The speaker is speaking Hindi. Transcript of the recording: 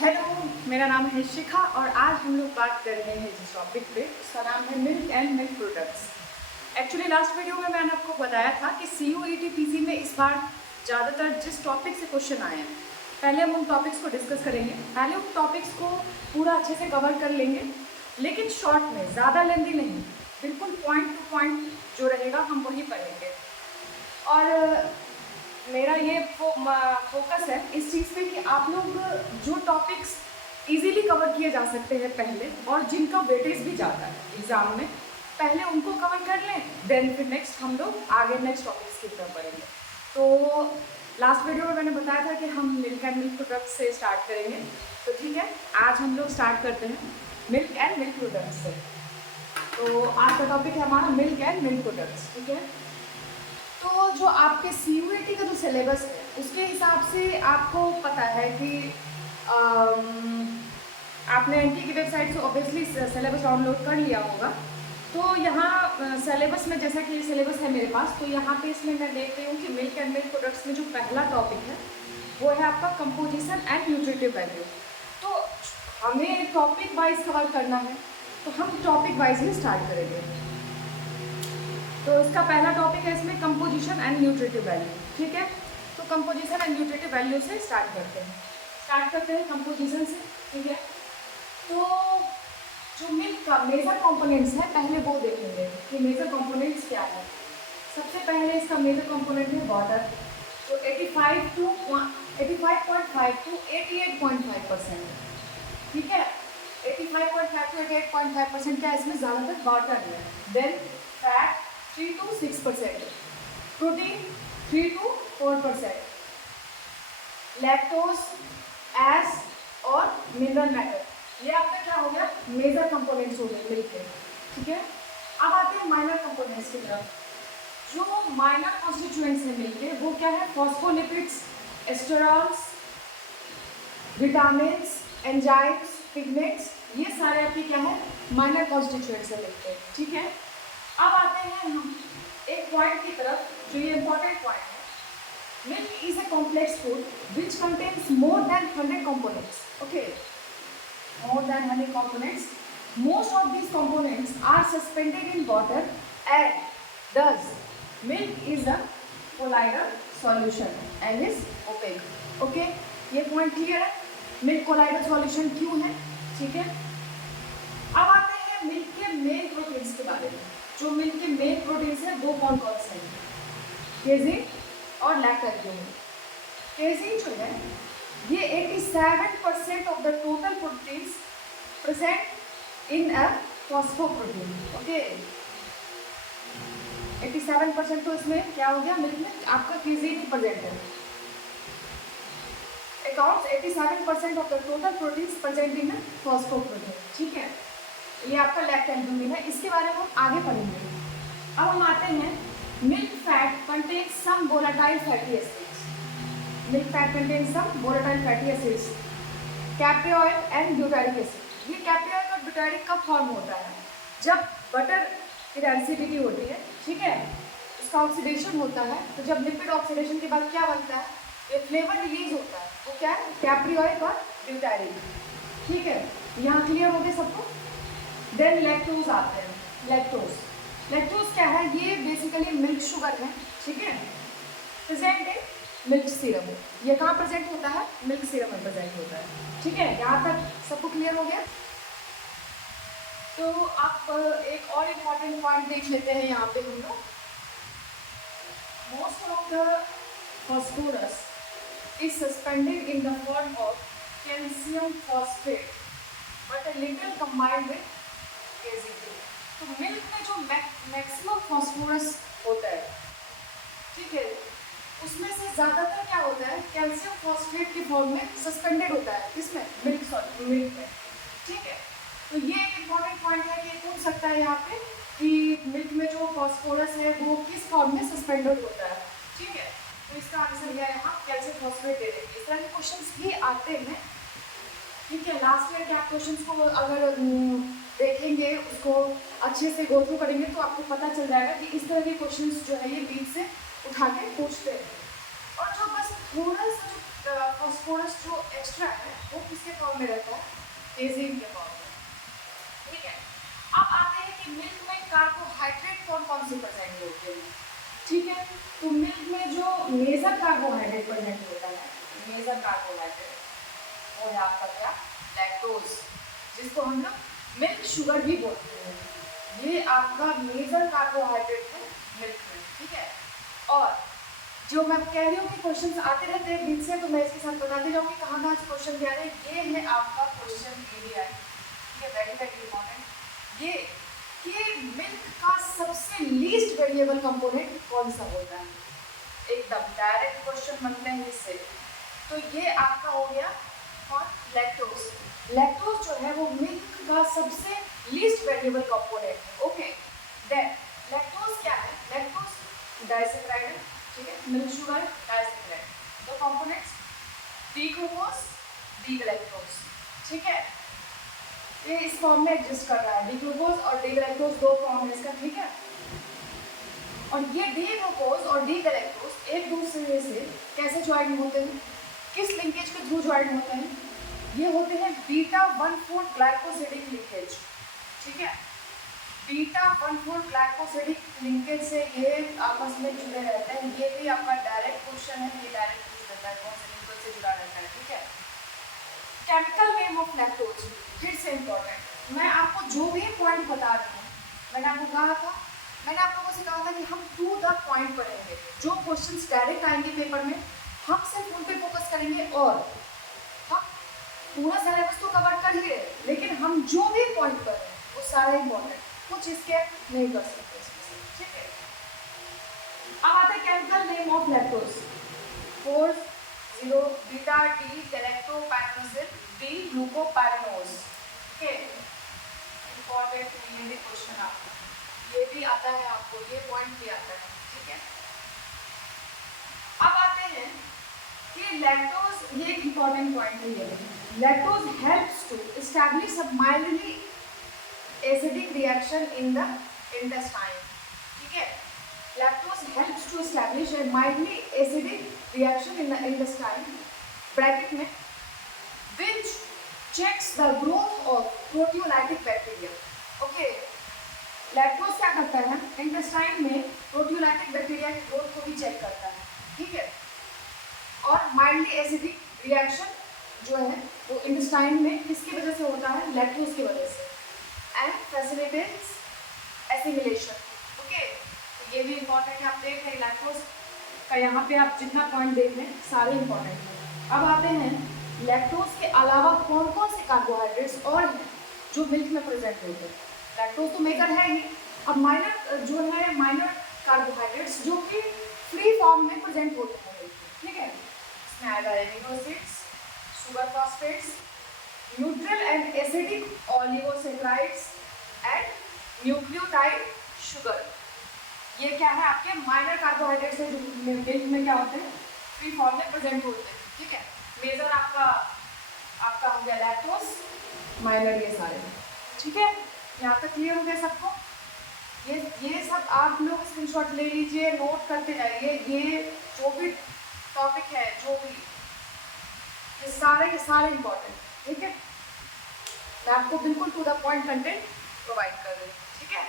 हेलो, मेरा नाम है शिखा और आज हम लोग बात कर रहे हैं जिस टॉपिक पे, उसका नाम है milk and milk products. Actually last video में मैंने आपको बताया था कि CUET पीसी में इस बार ज़्यादातर जिस टॉपिक से क्वेश्चन आए हैं, पहले हम उन टॉपिक्स को डिस्कस करेंगे। पहले उन टॉपिक्स को पूरा अच्छे से कवर कर लेंगे, लेकिन शॉर्ट में, ज़्यादा लेंदी नहीं, बिल्कुल पॉइंट टू पॉइंट जो रहेगा हम वही पढ़ेंगे। और मेरा ये फोकस है इस चीज़ पे कि आप लोग जो टॉपिक्स इजीली कवर किए जा सकते हैं पहले, और जिनका वेटेज भी ज़्यादा है एग्ज़ाम में, पहले उनको कवर कर लें, देन फिर नेक्स्ट हम लोग आगे नेक्स्ट टॉपिक्स की तरफ बढ़ेंगे। तो लास्ट वीडियो में मैंने बताया था कि हम मिल्क एंड मिल्क प्रोडक्ट्स से स्टार्ट करेंगे, तो ठीक है, आज हम लोग स्टार्ट करते हैं मिल्क एंड मिल्क प्रोडक्ट्स से। तो आज का टॉपिक है हमारा मिल्क एंड मिल्क प्रोडक्ट्स, ठीक है। तो जो आपके CUET का जो सिलेबस है उसके हिसाब से आपको पता है कि आपने NT की वेबसाइट से ऑब्वियसली सिलेबस डाउनलोड कर लिया होगा। तो यहाँ सिलेबस में, जैसा कि सिलेबस है मेरे पास, तो यहाँ पे इसमें मैं देख रही हूँ कि मिल्क एंड मिल्क प्रोडक्ट्स में जो पहला टॉपिक है वो है आपका कंपोजिशन एंड न्यूट्रिटिव वैल्यू। तो हमें टॉपिक वाइज कवर करना है, तो हम टॉपिक वाइज ही स्टार्ट करेंगे। तो इसका पहला टॉपिक है इसमें कंपोजिशन एंड न्यूट्रिटिव वैल्यू, ठीक है। तो कंपोजिशन एंड न्यूट्रिटिव वैल्यू से स्टार्ट करते हैं कंपोजिशन से, ठीक है। तो जो मिल्क का मेजर कंपोनेंट्स है पहले वो देखेंगे कि मेजर कंपोनेंट्स क्या है। सबसे पहले इसका मेजर कंपोनेंट है वाटर, तो 85.5 टू 88.5%, ठीक है। 85.5 टू 88.5% क्या इसमें ज़्यादातर वाटर है। Then fat 3 to 6%, protein 3 to 4%, lactose, ash और मिनरल मैटर, ये आपका क्या हो गया, मेजर कंपोनेंट्स हो गए मिल्क के, ठीक है। अब आते हैं माइनर कंपोनेंट्स की तरफ। जो माइनर कॉन्स्टिट्यूएंट्स हैं मिल्क के वो क्या है, फॉस्फोलिपिड्स, एस्टेरॉल्स, विटामिन्स, एंजाइम्स, पिगमेंट्स, ये सारे आपके क्या है, माइनर कॉन्स्टिट्यूएंट्स है मिल्क के, ठीक है। अब आते हैं हम एक पॉइंट की तरफ जो ये इंपॉर्टेंट पॉइंट है। Milk is a complex food which contains more than 100 components, okay, more than 100 components. Most of these components are suspended in water and thus milk is a colloidal solution and is opaque, okay, ये पॉइंट क्लियर है। मिल्क कोलाइडल सॉल्यूशन क्यों है, ठीक है। अब आते हैं मिल्क के मेन प्रोटीन्स के बारे में। जो मिल्क के मेन प्रोटीन्स हैं वो कौन कौन से हैं, केजीन और लैक्टोज। केजीन जो है ये 87% of the total proteins present in a phosphoprotein, okay. 87% तो इसमें क्या हो गया, मिल्क में आपका केजीन ही प्रेजेंट है। Accounts 87% of the total proteins present in a phosphoprotein, ठीक है। ये आपका लैक्टोज है, इसके बारे में हम आगे पढ़ेंगे। अब हम आते हैं milk fat contains some volatile fatty acids. Milk fat contains some volatile fatty acids, caproic and butyric acid. ये कैप्रियोल और ब्यूटारिक का फॉर्म होता है जब बटर की डेंसिटी होती है, ठीक है, उसका ऑक्सीडेशन होता है। तो जब लिपिड ऑक्सीडेशन के बाद क्या बनता है, ये फ्लेवर रिलीज होता है, वो क्या है, कैप्रियोल और ब्यूटारिक, ठीक है। यहाँ क्लियर हो गया सबको। देन लैक्टोज आते हैं। लैक्टोज क्या है, ये बेसिकली मिल्क शुगर है, ठीक है, प्रेजेंट इन मिल्क सीरम। ये कहाँ प्रेजेंट होता है, मिल्क सीरम में प्रेजेंट होता है, ठीक है। यहाँ तक सबको क्लियर हो गया। तो आप एक और इम्पॉर्टेंट पॉइंट देख लेते हैं यहाँ पे हम लोग। Most of the phosphorus is suspended in the form of calcium phosphate but a little combined with KZP। तो मिल्क में जो मैक्सिमम फॉस्फोरस होता है, ठीक है, उसमें से ज़्यादातर क्या होता है, कैल्शियम फॉस्फेट के फॉर्म में सस्पेंडेड होता है, किसमें, मिल्क में, ठीक है। तो ये एक इम्पॉर्टेंट पॉइंट है कि पूछ सकता है यहाँ पे कि मिल्क में जो फॉस्फोरस है वो किस फॉर्म में सस्पेंडेड होता है, ठीक है। तो इसका आंसर यह है यहाँ कैल्शियम फॉस्फेट दे देंगे। इस तरह के क्वेश्चन भी आते हैं, ठीक है। लास्ट ईयर के आप क्वेश्चन को अगर देखेंगे, उसको अच्छे से गो थ्रू करेंगे तो आपको पता चल जाएगा कि इस तरह के क्वेश्चंस जो है ये बीच से उठा के पूछते हैं। और जो बस थोड़ा सा जो फॉस्फोरस जो एक्स्ट्रा है वो किसके फॉर्म में रहता है, केजीन के फॉर्म में, ठीक है। अब आते हैं कि मिल्क में कार्बोहाइड्रेट कौन कौन से प्रेजेंट होते हैं, ठीक है। तो मिल्क में जो मेजर कार्बोहाइड्रेट प्रेजेंट होता है, मेजर कार्बोहाइड्रेट वो है आपका क्या, लैक्टोज, जिसको हम लोग मिल्क शुगर भी बोलते हैं। ये आपका मेजर कार्बोहाइड्रेट है मिल्क में, ठीक है। और जो मैं कह रही हूँ कि क्वेश्चंस आते रहते हैं बीच से, तो मैं इसके साथ बताती जाऊँगी कहाँ कहाँ से क्वेश्चन भी आ रहे हैं। ये है आपका क्वेश्चन एरिया, ठीक है, वेरी वेरी इंपॉर्टेंट। ये कि मिल्क का सबसे लीस्ट वेरिएबल कंपोनेंट कौन सा होता है, एकदम डायरेक्ट क्वेश्चन बनते हैं इससे। तो ये आपका हो गया और लैक्टोज। लैक्टोज जो है वो मिल्क का सबसे लीस्ट वेरिएबल कंपोनेंट है, ओके। देन लैक्टोज क्या है, लैक्टोज डाइसैकेराइड है, ठीक है, मिल्क शुगर डाइसैकेराइड, दो components, D glucose D galactose, ठीक है। ये इस फॉर्म में एग्जिस्ट कर रहा है, डी ग्लूकोज और डी गैलेक्टोज दो फॉर्म है इसका, ठीक है। और ये डी ग्लूकोज और डी गैलेक्टोज एक दूसरे से कैसे ज्वाइन होते हैं, किस लिंकेज के थ्रू ज्वाइन होते हैं, ये होते हैं बीटा 1,4 ग्लाइकोसिडिक लिंकेज, ठीक है। बीटा 1,4 ग्लाइकोसिडिक लिंकेज से ये आपस में जुड़े रहते हैं। ये भी आपका डायरेक्ट क्वेश्चन है, ये डायरेक्ट पूछ देता है कौन से लिंकेज से जुड़ा रहता है, ठीक है। केमिकल नेम ऑफ लैक्टोज फिर से इंपॉर्टेंट, मैं आपको जो भी पॉइंट बता रही हूँ, मैंने आपको कहा था, मैंने आप लोगों से कहा था कि हम टू द पॉइंट पढ़ेंगे। जो क्वेश्चन डायरेक्ट आएंगे पेपर में हम सिर्फ उन पे फोकस करेंगे, और हम पूरा सिलेबस तो कवर कर ही रहे, लेकिन हम जो भी पॉइंट कर रहे हैं वो सारे इंपॉर्टेंट, कुछ इसके नहीं कर सकते, ठीक है। अब आते हैं chemical name of lactose, 4,0 beta D galactopyranosyl D glucopyranose, okay. Important ये भी क्वेश्चन आपको, ये भी आता है आपको, ये पॉइंट भी आता है, ठीक है। अब आते हैं कि लैक्टोज, ये एक इंपॉर्टेंट पॉइंट है, ये lactose helps to establish a mildly acidic reaction in the intestine, ठीक है। Lactose helps to establish a mildly acidic reaction in the intestine, bracket में, which checks the growth of proteolytic bacteria, okay. Lactose क्या करता है, इंटेस्टाइन में प्रोटियोलाइटिक बैक्टीरिया की ग्रोथ को भी चेक करता है, ठीक है। और माइल्डली एसिडिक रिएक्शन जो है वो इंटेस्टाइन में किसकी वजह से होता है, लैक्टोज की वजह से, एंड फैसिलिटेट्स एसिमिलेशन, ओके। तो ये भी इंपॉर्टेंट है, आप देख रहे हैं लैक्टोज का, यहाँ पे आप जितना पॉइंट देख रहे हैं सारे इंपॉर्टेंट हैं। अब आते हैं लैक्टोज के अलावा कौन कौन से कार्बोहाइड्रेट्स और हैं जो मिल्क में प्रेजेंट होते हैं। लैक्टोज तो मेजर है ही, अब माइनर जो है, माइनर कार्बोहाइड्रेट्स जो कि फ्री फॉर्म में प्रेजेंट होते हैं मिल्क में, ठीक है। इसमें आएगा amino acids, sugar phosphates, neutral and acidic oligosaccharides and nucleotide sugar. ये क्या है, आपके माइनर कार्बोहाइड्रेट्स है जो मिल्क में क्या होते हैं, फ्री फॉर्म में प्रेजेंट होते हैं, ठीक है। मेजर आपका हो गया लैक्टोज, माइनर ये सारे, ठीक है। यहाँ तक क्लियर हो गया सबको। ये सब आप लोग स्क्रीनशॉट ले लीजिए, नोट करते जाइए, ये जो भी टॉपिक है, जो भी ये सारे इंपॉर्टेंट, ठीक है। मैं आपको बिल्कुल to the point content provide कर रही हूँ, ठीक है।